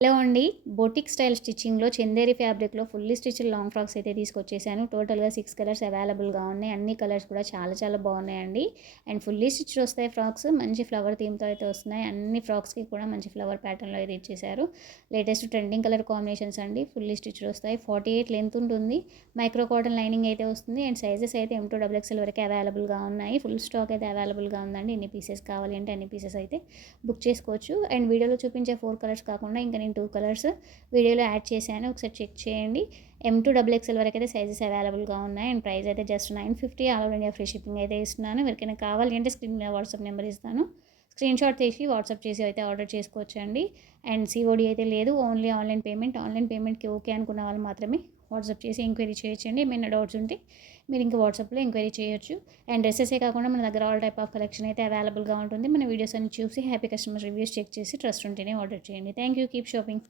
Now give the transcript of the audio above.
Hello అండి. Boutique style స్టిచ్చింగ్‌లో Chanderi ఫ్యాబ్రిక్‌లో fully stitched long frocks అయితే తీసుకొచ్చేసాను. టోటల్‌గా 6 కలర్స్ అవైలబుల్‌గా ఉన్నాయి. అన్ని కలర్స్ కూడా చాలా చాలా బాగున్నాయండి. అండ్ ఫుల్లీ స్టిచ్డ్ వస్తాయి ఫ్రాక్స్. మంచి ఫ్లవర్ థీమ్‌తో అయితే వస్తున్నాయి. అన్ని ఫ్రాక్స్‌కి కూడా మంచి ఫ్లవర్ ప్యాటర్న్‌లో అయితే ఇచ్చేసారు. లేటెస్ట్ ట్రెండింగ్ కలర్ కాంబినేషన్స్ అండి. ఫుల్లీ స్టిచ్డ్ వస్తాయి. 48 లెంత్ ఉంటుంది. మైక్రో కాటన్ లైనింగ్ అయితే వస్తుంది. అండ్ సైజెస్ అయితే M2 XXL వరకే అవైలబుల్‌గా ఉన్నాయి. ఫుల్ స్టాక్ అయితే అవైలబుల్‌గా ఉందండి. ఎన్ని పీసెస్ కావాలి అంటే అన్ని పీసెస్ అయితే బుక్ చేసుకోవచ్చు. అండ్ వీడియోలో చూపించే 4 కలర్స్ కాకుండా ఇంకా నేను 2 కలర్స్ వీడియోలో యాడ్ చేశాను. ఒకసారి చెక్ చేయండి. M2 XXL వరకు అయితే సైజెస్ అవైలబుల్‌గా ఉన్నాయి. అండ్ ప్రైస్ అయితే just 950 all over India free shipping అయితే ఇస్తున్నాను. ఎవరికైనా కావాలి అంటే స్క్రీన్ మీద వాట్సాప్ నెంబర్ ఇస్తాను. స్క్రీన్ షాట్ తీసి వాట్సాప్ చేసి అయితే ఆర్డర్ చేసుకోవచ్చండి. అండ్ COD అయితే లేదు. Only online payment. ఆన్లైన్ పేమెంట్‌కి ఓకే అనుకున్న వాళ్ళు మాత్రమే వాట్సాప్ చేసి ఎంక్వైరీ చేయొచ్చండి. ఏమైనా డౌట్స్ ఉంటే మీరు ఇంకా వాట్సాప్లో ఎంక్వైరీ చేయొచ్చు. అండ్ డ్రెస్సెసే కాకుండా మన దగ్గర ఆల్ టైప్ ఆఫ్ కలెక్షన్ అయితే అవైలబుల్‌గా ఉంటుంది. మన వీడియోస్ అన్ని చూసి హ్యాపీ కస్టమర్ రివ్యూస్ చెక్ చేసి ట్రస్ట్ ఉంటేనే ఆర్డర్ చేయండి. Thank you. Keep shopping.